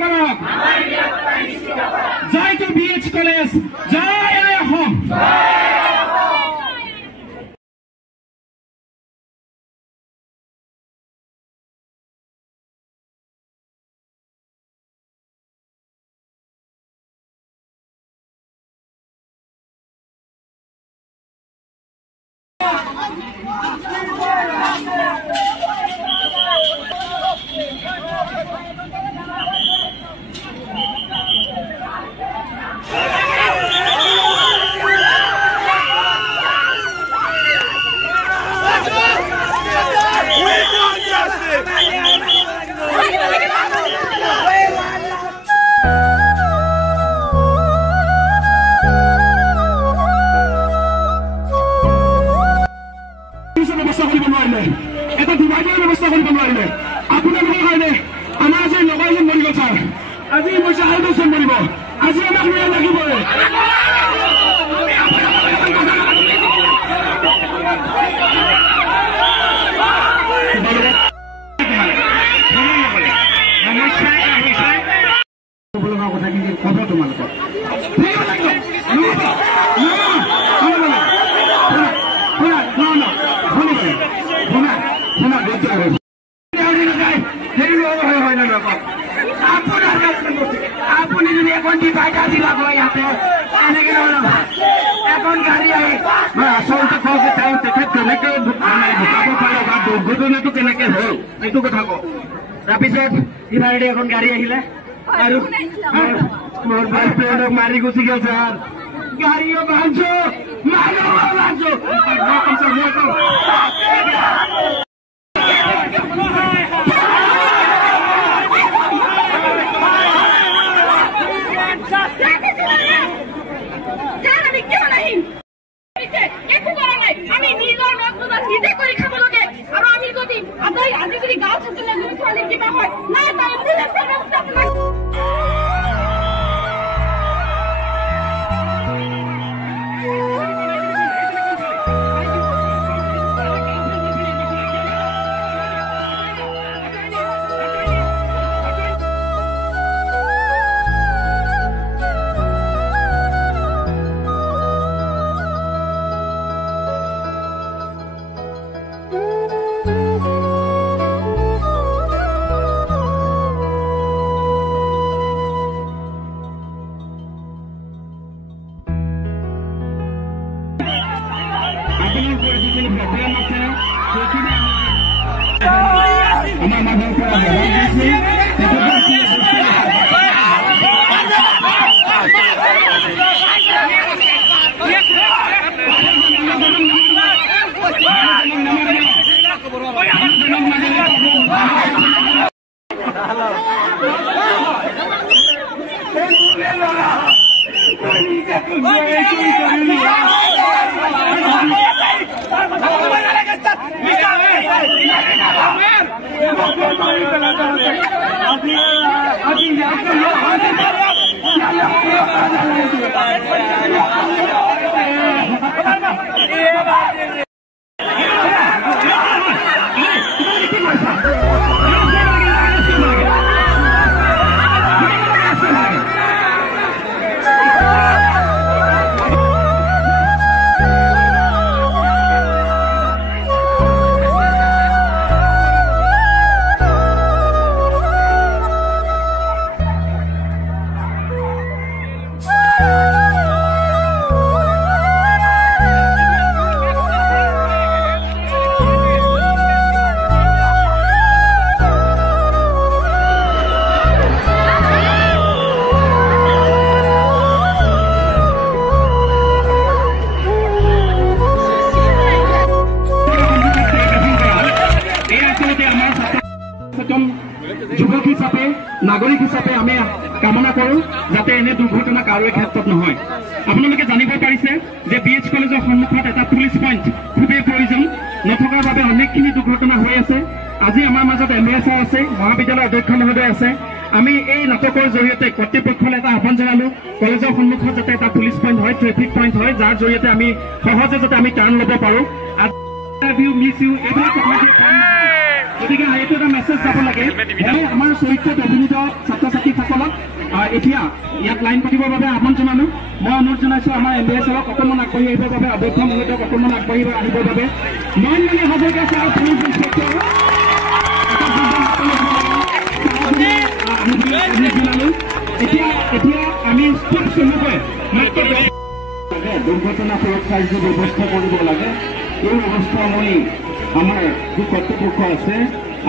কৰক জয় to BH college জয় অসম এটা ডিভাইডাৰ ব্যৱস্থা কৰিব নোৱাৰিলে আপোনালোকৰ কাৰণে আমাৰ যে লগৰজন মৰি গ'ল ছাৰ আজি মই চাহাৰজন মৰিব আজি আমাক ন্যায় লাগিবই কথাখিনি ক'ব তোমালোকক আপুনি যদি এখন ডিভাইডাৰ দিলা হয় ইয়াতে এনেকে এখন গাড়ী আহি মই আচলতে কওঁ যে তেওঁ তেখেত কেনেকে ঢুকাব পাৰে বা দুৰ্ঘটনাটো কেনেকে হ'ল এইটো কথা কওঁ তাৰপিছত ডিভাইডাৰ এখন গাড়ী আহিলে আৰু মোৰ বয় ফ্ৰেণ্ডক মাৰি গুচি গ'ল ছাৰ গাড়ীও ভাঙছো মানুহো ভাঙছো আমি নিজৰ নতুন নিজে কৰি খাব লাগে আৰু আমি যদি আজি যদি গাঁও থাকিলে যদি ছোৱালী কিবা হয় নাই তাই যুৱক হিচাপে নাগৰিক হিচাপে আমি কামনা কৰোঁ যাতে এনে দুৰ্ঘটনা কাৰোৰে ক্ষেত্ৰত নহয়। আপোনালোকে জানিব পাৰিছে যে BH কলেজৰ সন্মুখত এটা পুলিচ পইণ্ট খুবেই প্ৰয়োজন নথকাৰ বাবে অনেকখিনি দুৰ্ঘটনা হৈ আছে। আজি আমাৰ মাজত MA ছাৰ আছে, মহাবিদ্যালয়ৰ অধ্যক্ষ মহোদয় আছে। আমি এই নাটকৰ জৰিয়তে কৰ্তৃপক্ষলৈ এটা আহ্বান জনালোঁ কলেজৰ সন্মুখত যাতে এটা পুলিচ পইণ্ট হয়, ট্ৰেফিক পইণ্ট হয়, যাৰ জৰিয়তে আমি সহজে যাতে আমি টাৰ্ণ ল'ব পাৰোঁ। মিছ ইউ এইবিলাক কথা গতিকে এইটো এটা মেছেজ যাব লাগে। মই আমাৰ চৰিত্ৰত অভিনীত ছাত্ৰ ছাত্ৰীসকলক এতিয়া ইয়াত লাইন পাতিবৰ বাবে আহ্বান জনালো। মই অনুৰোধ জনাইছো আমাৰ MBA ছাৰক অকণমান আগবাঢ়ি আহিবৰ বাবে, অৱক্ষম মুহূৰ্তক অকণমান আগবাঢ়ি আহিবৰ বাবে। Nayanmoni Hazarika sir police inspector এতিয়া আমি খুব চমুকৈ দুৰ্ঘটনা সুৰক্ষাৰ যি ব্যৱস্থা কৰিব লাগে এই ব্যৱস্থা মই আমাৰ যি কৰ্তৃপক্ষ আছে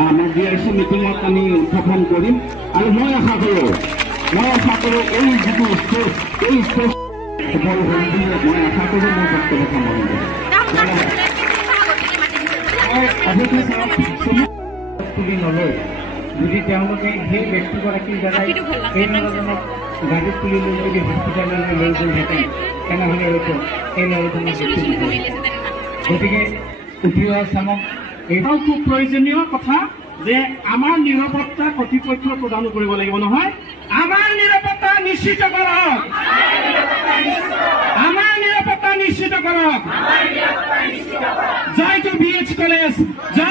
আমাৰ DRC মিটিঙত আমি উত্থাপন কৰিম। আৰু মই আশা কৰোঁ এই যিটো ষ্টেজ এই ষ্টেজ সফল হ'ল বুলি মই আশা কৰোঁ। মোৰ বক্তব্য সামৰণি তুলি নলয় যদি তেওঁলোকে সেই ব্যক্তিগৰাকীৰ দ্বাৰাই সেই ল'ৰাজনক গাড়ীত তুলি লৈ যদি হস্পিটেললৈ লৈ গ'লহেঁতেন তেনেহ'লে হয়তো সেই ল'ৰাজনক গতিকে উঠি অহা চামক এইটাও খুব প্ৰয়োজনীয় কথা যে আমাৰ নিৰাপত্তা কৰ্তৃপক্ষই প্ৰদান কৰিব লাগিব, নহয়? আমাৰ নিৰাপত্তা নিশ্চিত কৰক, আমাৰ নিৰাপত্তা নিশ্চিত কৰক। জয় টু BH কলেজ, জয়